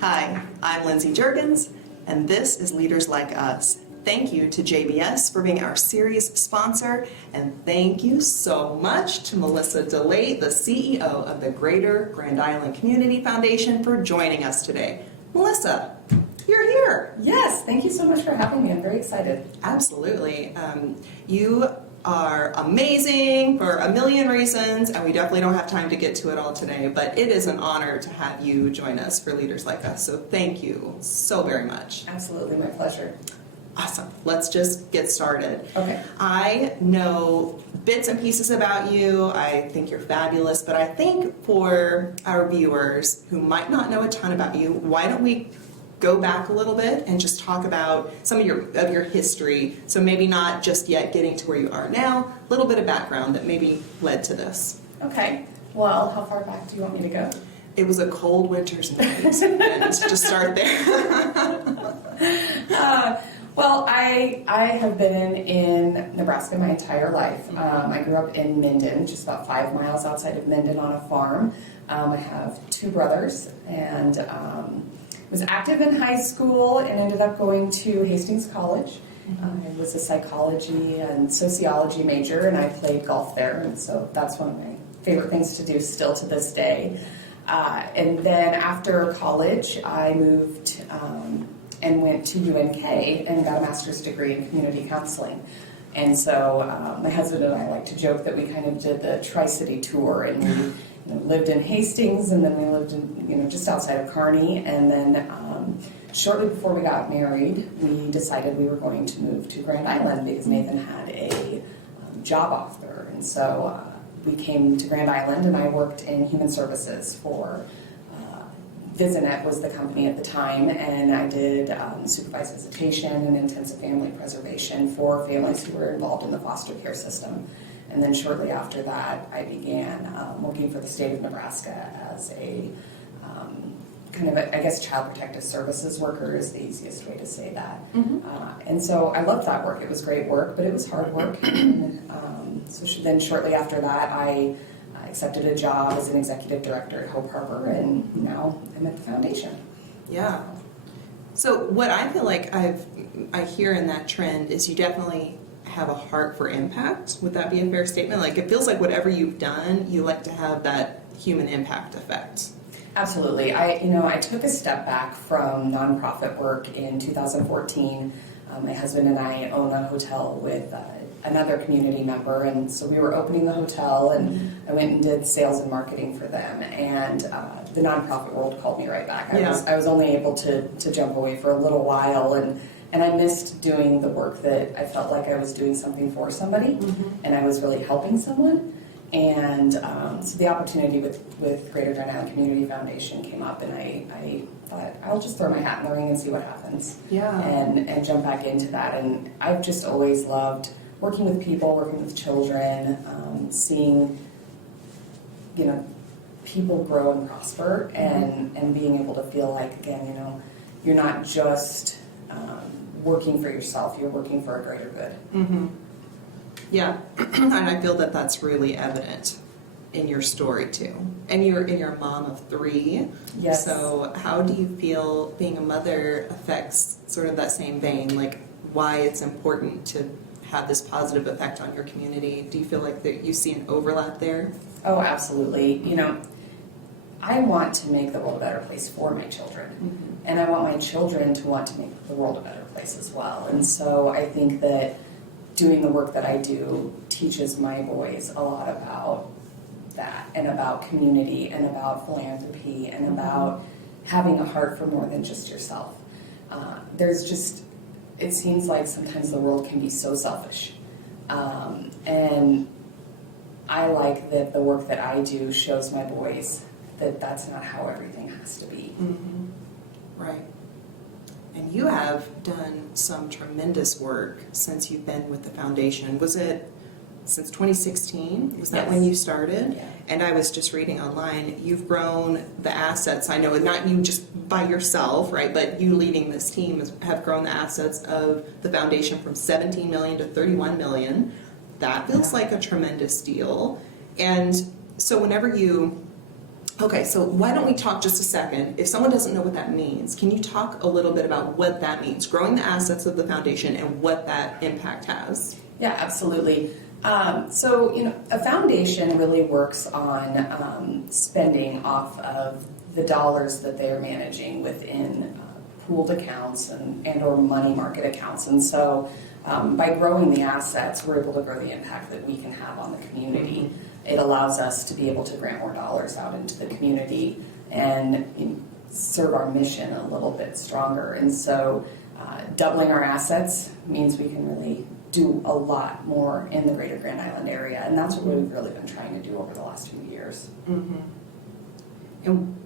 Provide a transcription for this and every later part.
Hi, I'm Lindsay Juergens, and this is Leaders Like Us. Thank you to JBS for being our series sponsor, and thank you so much to Melissa DeLate, the CEO of the Greater Grand Island Community Foundation, for joining us today. Melissa, you're here. Yes, thank you so much for having me. I'm very excited. Absolutely. You are amazing for a million reasons, and we definitely don't have time to get to it all today, but it is an honor to have you join us for Leaders Like Us, so thank you so very much. Absolutely, my pleasure. Awesome. Let's just get started. Okay. I know bits and pieces about you. I think you're fabulous, but I think for our viewers who might not know a ton about you, why don't we go back a little bit and just talk about some of your history. So maybe not just yet getting to where you are now, a little bit of background that maybe led to this. Okay. Well, how far back do you want me to go? It was a cold winter's night, and just start there. Well, I have been in Nebraska my entire life. I grew up in Minden, just about 5 miles outside of Minden on a farm. I have 2 brothers, and was active in high school and ended up going to Hastings College. I was a psychology and sociology major, and I played golf there, and so that's one of my favorite things to do still to this day. And then after college, I moved and went to UNK and got a master's degree in community counseling. And so my husband and I like to joke that we kind of did the Tri-City tour, and we lived in Hastings, and then we lived in, just outside of Kearney, and then shortly before we got married, we decided we were going to move to Grand Island because Nathan had a job offer, and so we came to Grand Island, and I worked in human services for Visinet was the company at the time, and I did supervised visitation and intensive family preservation for families who were involved in the foster care system. And then shortly after that, I began working for the state of Nebraska as a kind of, I guess, child protective services worker is the easiest way to say that. And so I loved that work. It was great work, but it was hard work. And, so then shortly after that, I accepted a job as an executive director at Hope Harbor, and now I'm at the foundation. Yeah. So what I feel like I hear in that trend is you definitely have a heart for impact. Would that be a fair statement? Like, it feels like whatever you've done, you like to have that human impact effect. Absolutely. I took a step back from nonprofit work in 2014. My husband and I own a hotel with another community member, and so we were opening the hotel, and I went and did sales and marketing for them, and the nonprofit world called me right back. I was only able to jump away for a little while, and I missed doing the work that I felt like I was doing something for somebody, and I was really helping someone. And so the opportunity with Greater Grand Island Community Foundation came up, and I thought, I'll just throw my hat in the ring and see what happens. Yeah. And jump back into that. And I've just always loved working with people, working with children, seeing, people grow and prosper, and being able to feel like, again, you're not just working for yourself, you're working for a greater good. Yeah, and I feel that that's really evident in your story too. And you're a mom of 3. Yes. So how do you feel being a mother affects sort of that same vein, like why it's important to have this positive effect on your community? Do you feel like that you see an overlap there? Oh, absolutely. I want to make the world a better place for my children. And I want my children to want to make the world a better place as well. And so I think that doing the work that I do teaches my boys a lot about that, and about community, and about philanthropy, and about having a heart for more than just yourself. It seems like sometimes the world can be so selfish. And I like that the work that I do shows my boys that that's not how everything has to be. Right. And you have done some tremendous work since you've been with the foundation. Was it since 2016? Was that when you started? Yeah. And I was just reading online, you've grown the assets. I know not you just by yourself, right? But you leading this team have grown the assets of the foundation from 17 million to 31 million. That feels like a tremendous deal. And so whenever you Okay, so why don't we talk just a second? If someone doesn't know what that means, can you talk a little bit about what that means, growing the assets of the foundation and what that impact has? Yeah, absolutely. So, a foundation really works on spending off of the dollars that they are managing within pooled accounts and or money market accounts. And so by growing the assets, we're able to grow the impact that we can have on the community. It allows us to be able to grant more dollars out into the community and serve our mission a little bit stronger. And so doubling our assets means we can really do a lot more in the greater Grand Island area. And that's what we've really been trying to do over the last few years. Mm-hmm. And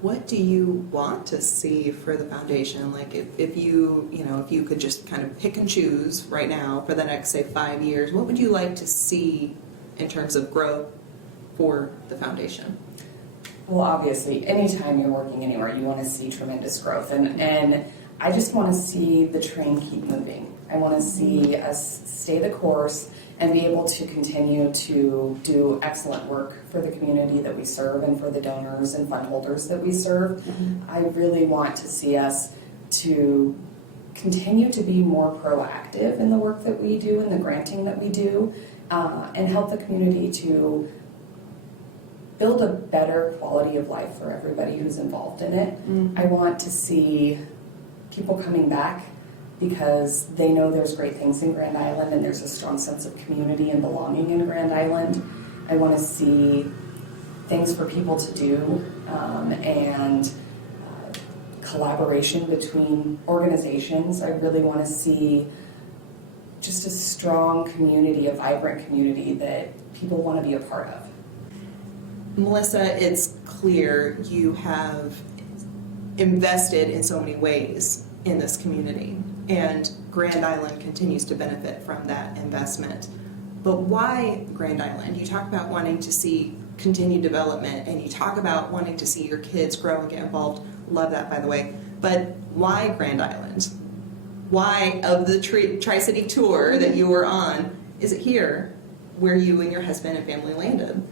what do you want to see for the foundation? Like if you could just kind of pick and choose right now for the next, say, 5 years, what would you like to see in terms of growth for the foundation? Well, obviously, anytime you're working anywhere, you want to see tremendous growth. And I just want to see the train keep moving. I want to see us stay the course and be able to continue to do excellent work for the community that we serve and for the donors and fund holders that we serve. Mm-hmm. I really want to see us to continue to be more proactive in the work that we do and the granting that we do, and help the community to build a better quality of life for everybody who's involved in it. Mm-hmm. I want to see people coming back because they know there's great things in Grand Island and there's a strong sense of community and belonging in Grand Island. I want to see things for people to do and collaboration between organizations. I really want to see just a strong community, a vibrant community that people want to be a part of. Melissa, it's clear you have invested in so many ways in this community, and Grand Island continues to benefit from that investment. But why Grand Island? You talk about wanting to see continued development, and you talk about wanting to see your kids grow and get involved. Love that, by the way. But why Grand Island? Why, of the Tri-City tour that you were on, is it here where you and your husband and family landed?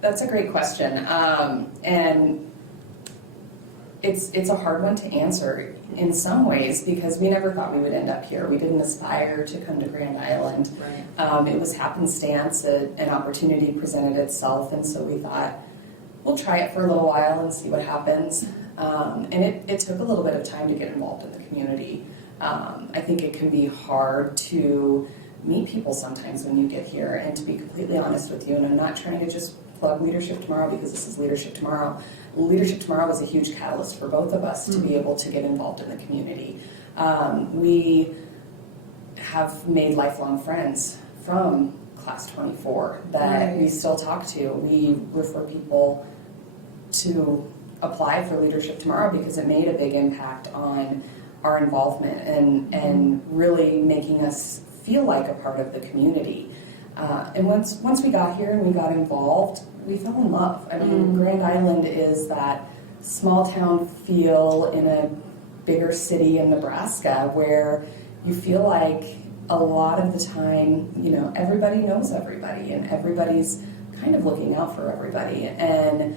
That's a great question, and it's a hard one to answer in some ways because we never thought we would end up here. We didn't aspire to come to Grand Island. Right. It was happenstance, an opportunity presented itself, and so we thought, we'll try it for a little while and see what happens. And it took a little bit of time to get involved in the community. I think it can be hard to meet people sometimes when you get here, and to be completely honest with you, and I'm not trying to just plug Leadership Tomorrow because this is Leadership Tomorrow. Leadership Tomorrow was a huge catalyst for both of us to be able to get involved in the community. We have made lifelong friends from Class 24 that we still talk to. We refer people to apply for Leadership Tomorrow because it made a big impact on our involvement and really making us feel like a part of the community. And once we got here and we got involved, we fell in love. I mean, Grand Island is that small town feel in a bigger city in Nebraska where you feel like a lot of the time, everybody knows everybody and everybody's kind of looking out for everybody. And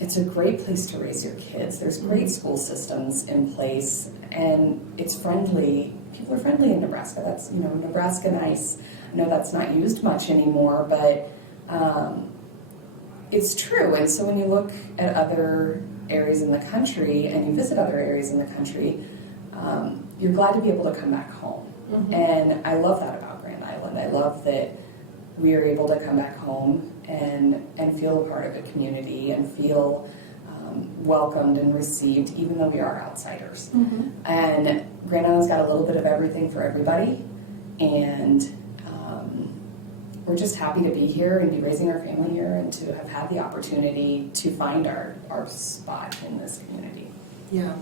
it's a great place to raise your kids. There's great school systems in place, and it's friendly. People are friendly in Nebraska. That's, Nebraska nice. I know that's not used much anymore, but it's true. And so when you look at other areas in the country and you visit other areas in the country, you're glad to be able to come back home. Mm-hmm. And I love that about Grand Island. I love that we are able to come back home and feel a part of a community and feel welcomed and received, even though we are outsiders. Mm-hmm. And Grand Island's got a little bit of everything for everybody, and we're just happy to be here and be raising our family here and to have had the opportunity to find our spot in this community. Yeah,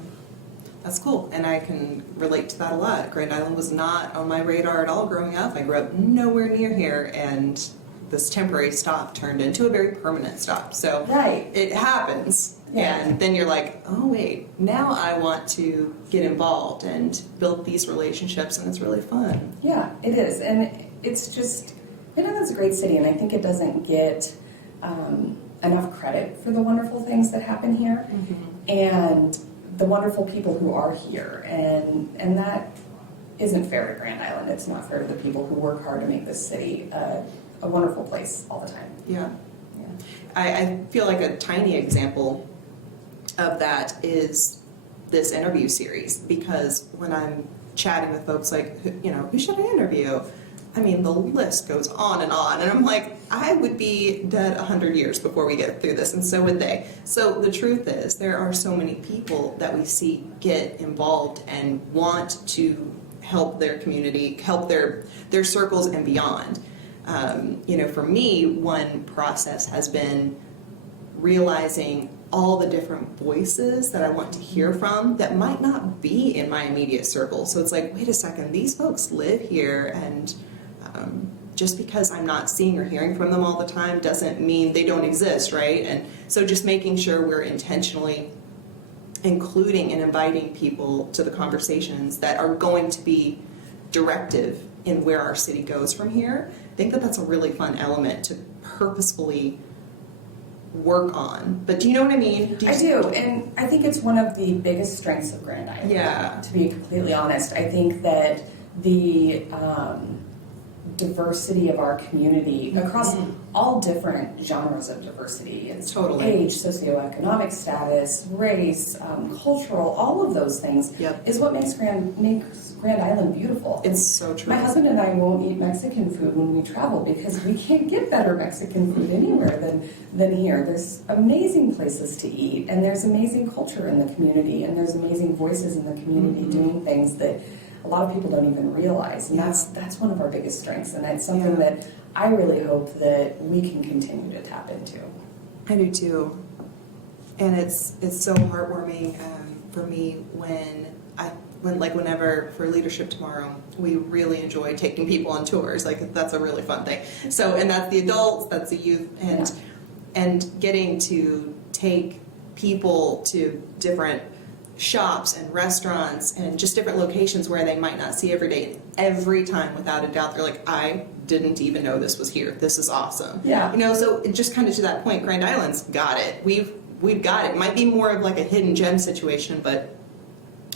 that's cool, and I can relate to that a lot. Grand Island was not on my radar at all growing up. I grew up nowhere near here, and this temporary stop turned into a very permanent stop. So It happens. Yeah. And then you're like, oh wait, now I want to get involved and build these relationships, and it's really fun. Yeah, it is. And it's just, Grand Island's a great city, and I think it doesn't get enough credit for the wonderful things that happen here and the wonderful people who are here. And that isn't fair to Grand Island. It's not fair to the people who work hard to make this city a wonderful place all the time. Yeah. Yeah. I feel like a tiny example of that is this interview series, because when I'm chatting with folks like, who should I interview? I mean, the list goes on, and I'm like, I would be dead 100 years before we get through this, and so would they. So the truth is, there are so many people that we see get involved and want to help their community, help their circles and beyond. For me, one process has been realizing all the different voices that I want to hear from that might not be in my immediate circle. So it's like, wait a second, these folks live here, and just because I'm not seeing or hearing from them all the time doesn't mean they don't exist, right? And so just making sure we're intentionally including and inviting people to the conversations that are going to be directive in where our city goes from here. I think that that's a really fun element to purposefully work on. But do you know what I mean? I do, and I think it's one of the biggest strengths of Grand Island. Yeah. To be completely honest, I think that the diversity of our community across all different genres of diversity, it's Totally. age, socioeconomic status, race, cultural, all of those things Yep. is what makes Grand Island beautiful. It's so true. My husband and I won't eat Mexican food when we travel because we can't get better Mexican food anywhere than here. There's amazing places to eat, and there's amazing culture in the community, and there's amazing voices in the community doing things that a lot of people don't even realize. And that's one of our biggest strengths, and it's something that I really hope that we can continue to tap into. I do too. And it's so heartwarming for me whenever for Leadership Tomorrow, we really enjoy taking people on tours. Like, that's a really fun thing. So, and that's the adults, that's the youth, and getting to take people to different shops and restaurants and just different locations where they might not see every day. Every time, without a doubt, they're like, I didn't even know this was here. This is awesome. Yeah. So just kind of to that point, Grand Island's got it. We've got it. It might be more of like a hidden gem situation, but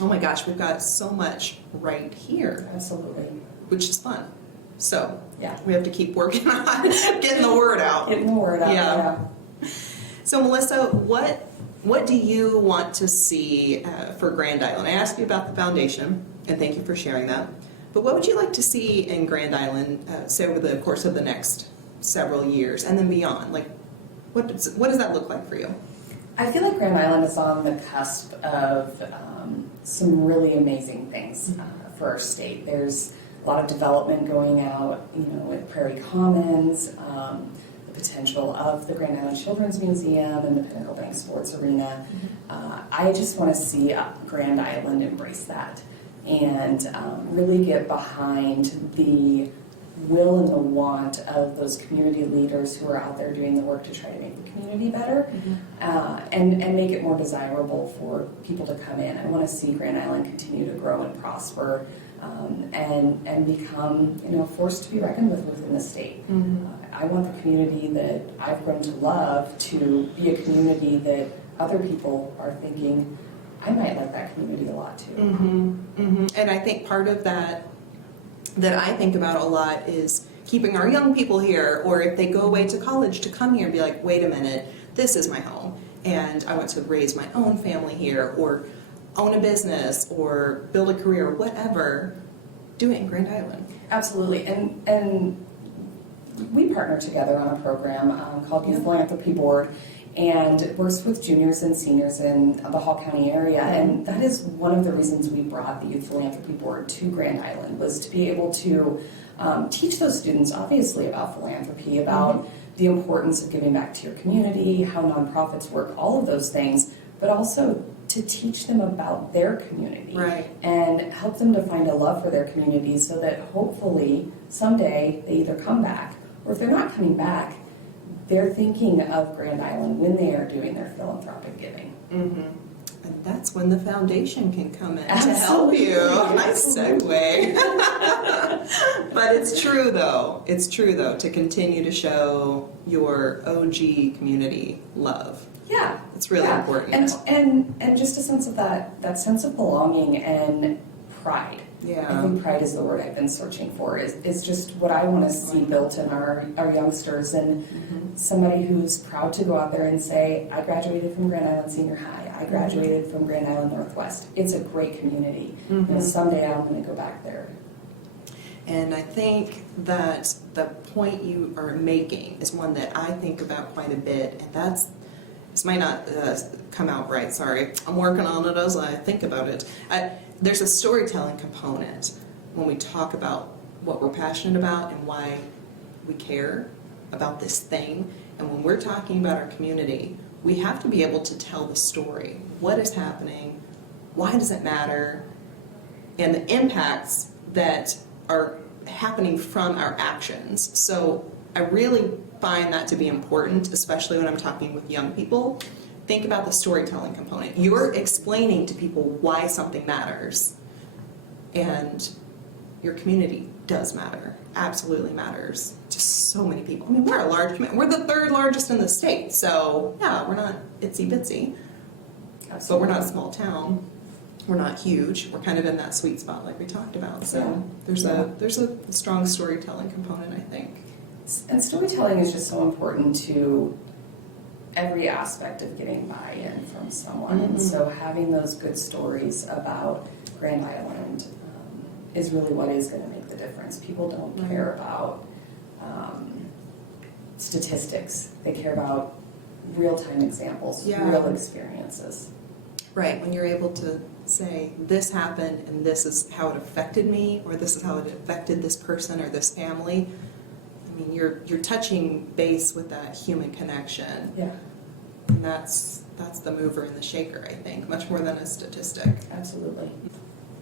oh my gosh, we've got so much right here, Absolutely. which is fun. So Yeah. we have to keep working on getting the word out. Getting the word out. Yeah. So Melissa, what do you want to see for Grand Island? I asked you about the foundation, and thank you for sharing that. But what would you like to see in Grand Island, say over the course of the next several years and then beyond? Like, what does that look like for you? I feel like Grand Island is on the cusp of some really amazing things for our state. There's a lot of development going out, at Prairie Commons, the potential of the Grand Island Children's Museum and the Pinnacle Bank Sports Arena. I just want to see Grand Island embrace that and really get behind the will and the want of those community leaders who are out there doing the work to try to make the community better, and make it more desirable for people to come in. I want to see Grand Island continue to grow and prosper, and become a force to be reckoned with within the state. I want the community that I've grown to love to be a community that other people are thinking, I might like that community a lot too. And I think part of that I think about a lot is keeping our young people here, or if they go away to college, to come here and be like, wait a minute, this is my home, and I want to raise my own family here, or own a business, or build a career, whatever. Do it in Grand Island. Absolutely, and we partner together on a program called Youth Philanthropy Board, and it works with juniors and seniors in the Hall County area. And that is one of the reasons we brought the Youth Philanthropy Board to Grand Island, was to be able to teach those students, obviously, about philanthropy, about the importance of giving back to your community, how nonprofits work, all of those things, but also to teach them about their community, Right. and help them to find a love for their community, so that hopefully someday they either come back, or if they're not coming back, they're thinking of Grand Island when they are doing their philanthropic giving. And that's when the foundation can come in Absolutely. to help you. Nice segue. But it's true though. It's true though to continue to show your OG community love. Yeah, It's really important. and just a sense of that sense of belonging and pride. Yeah. I think pride is the word I've been searching for. Is just what I want to see built in our youngsters, and somebody who's proud to go out there and say, I graduated from Grand Island Senior High. I graduated from Grand Island Northwest. It's a great community. And someday I'm going to go back there. And I think that the point you are making is one that I think about quite a bit, and this might not come out right, sorry. I'm working on it as I think about it. There's a storytelling component when we talk about what we're passionate about and why we care about this thing. And when we're talking about our community, we have to be able to tell the story. What is happening? Why does it matter? And the impacts that are happening from our actions. So I really find that to be important, especially when I'm talking with young people. Think about the storytelling component. You're explaining to people why something matters. And your community does matter, absolutely matters to so many people. I mean, we're a large community. We're the third largest in the state. So yeah, we're not itsy bitsy, but we're not a small town. We're not huge. We're kind of in that sweet spot like we talked about. So there's a strong storytelling component, I think. And storytelling is just so important to every aspect of getting buy-in from someone. And so having those good stories about Grand Island is really what is going to make the difference. People don't care about statistics. They care about real-time examples, real experiences. Right, when you're able to say, this happened and this is how it affected me, or this is how it affected this person or this family. I mean, you're touching base with that human connection. Yeah. And that's the mover and the shaker, I think, much more than a statistic. Absolutely.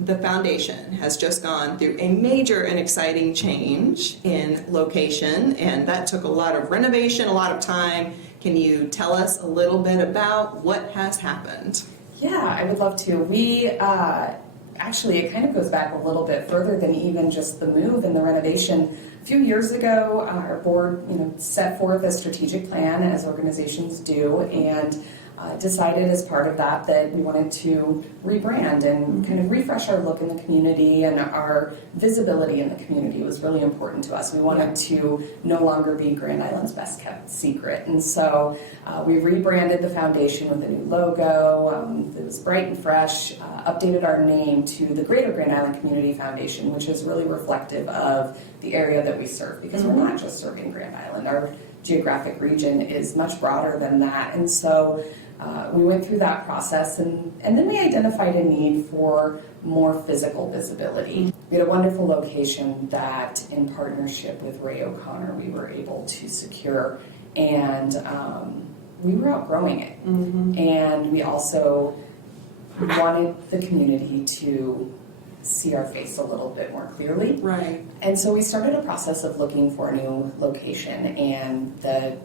The foundation has just gone through a major and exciting change in location, and that took a lot of renovation, a lot of time. Can you tell us a little bit about what has happened? Yeah, I would love to. We actually, it kind of goes back a little bit further than even just the move and the renovation. A few years ago, our board, set forth a strategic plan, as organizations do, and decided as part of that we wanted to rebrand and kind of refresh our look in the community, and our visibility in the community was really important to us. We wanted to no longer be Grand Island's best kept secret, and so we rebranded the foundation with a new logo. It was bright and fresh, updated our name to the Greater Grand Island Community Foundation, which is really reflective of the area that we serve, because we're not just serving Grand Island. Our geographic region is much broader than that, and so we went through that process, and then we identified a need for more physical visibility. We had a wonderful location that, in partnership with Ray O'Connor, we were able to secure, and we were outgrowing it. And we also wanted the community to see our face a little bit more clearly. Right. And so we started a process of looking for a new location, and the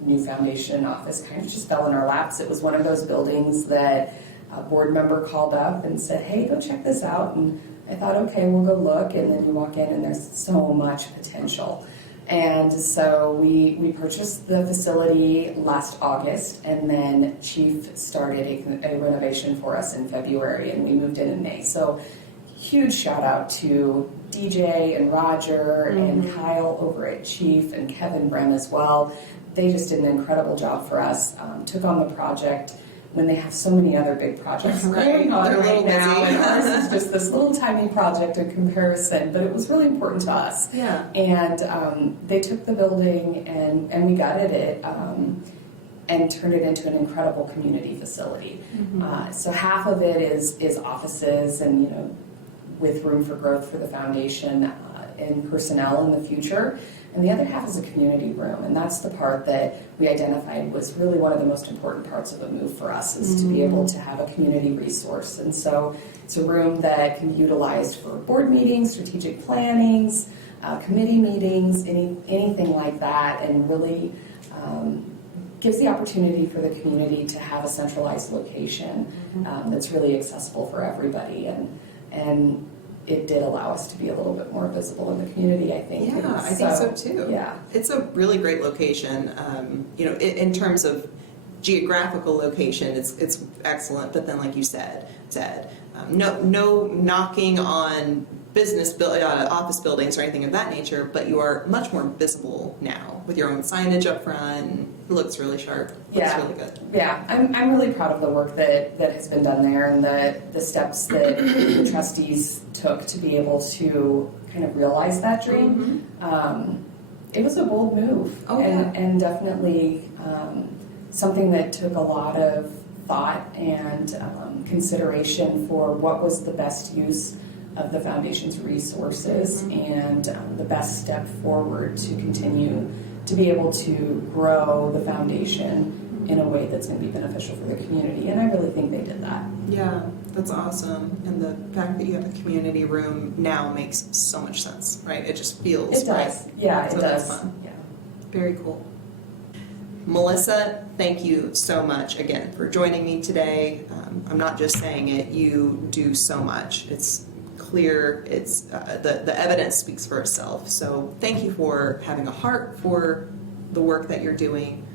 new foundation office kind of just fell in our laps. It was one of those buildings that a board member called up and said, hey, go check this out. And I thought, okay, we'll go look. And then you walk in and there's so much potential. And so we purchased the facility last August, and then Chief started a renovation for us in February, and we moved in May. So huge shout out to DJ and Roger and Kyle over at Chief, and Kevin Brem as well. They just did an incredible job for us, took on the project when they have so many other big projects going on right now. And ours is just this little tiny project in comparison, but it was really important to us. Yeah. And they took the building and we gutted it and turned it into an incredible community facility. So half of it is offices and, with room for growth for the foundation and personnel in the future. And the other half is a community room, and that's the part that we identified was really one of the most important parts of the move for us, is to be able to have a community resource. And so it's a room that can be utilized for board meetings, strategic plannings, committee meetings, anything like that, and really gives the opportunity for the community to have a centralized location that's really accessible for everybody. And it did allow us to be a little bit more visible in the community, I think. Yeah, And I think so too. Yeah. It's a really great location. In terms of geographical location, it's excellent. But then, like you said, no knocking on office buildings or anything of that nature. But you are much more visible now with your own signage up front. It looks really sharp. Looks really good. Yeah, I'm really proud of the work that has been done there and the steps that the trustees took to be able to kind of realize that dream. It was a bold move, and definitely something that took a lot of thought and consideration for what was the best use of the foundation's resources and the best step forward to continue to be able to grow the foundation in a way that's going to be beneficial for the community. And I really think they did that. Yeah, that's awesome. And the fact that you have a community room now makes so much sense, right? It just feels It does. right. Yeah, So it that's does. fun. Yeah. Very cool. Melissa, thank you so much again for joining me today. I'm not just saying it, you do so much. It's clear, it's the evidence speaks for itself. So thank you for having a heart for the work that you're doing.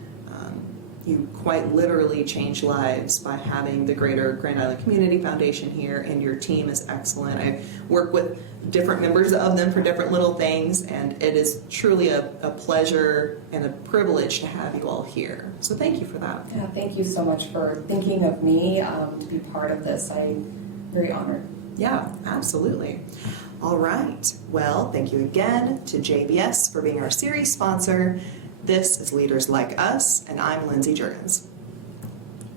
You quite literally change lives by having the Greater Grand Island Community Foundation here, and your team is excellent. I work with different members of them for different little things, and it is truly a pleasure and a privilege to have you all here. So thank you for that. Yeah, thank you so much for thinking of me to be part of this. I'm very honored. Yeah, absolutely. All right. Well, thank you again to JBS for being our series sponsor. This is Leaders Like Us, and I'm Lindsay Jurgens.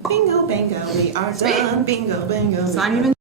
Bingo, bingo, we are done. Bingo, bingo. So I'm even